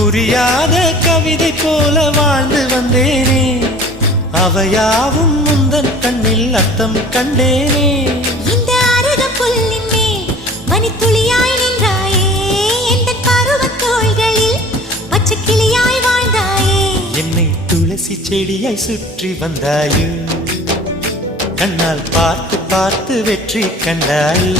புரியாத கவிதை போல வாழ்ந்து வந்தேனே, அவையாவும் முந்தன் கண்ணில் அர்த்தம் கண்டேனே. இந்த அருக புல்லின் மேல் மணித்துளியாய் நின்றாயே, எந்த பருவத் தோள்களில் பச்சை கிளியாய் வாழ்ந்தாயே. என்னை துளசி செடியாய் சுற்றி வந்தாயோ, கண்ணால் பார்த்து பார்த்து வெற்றி கண்டாயோ.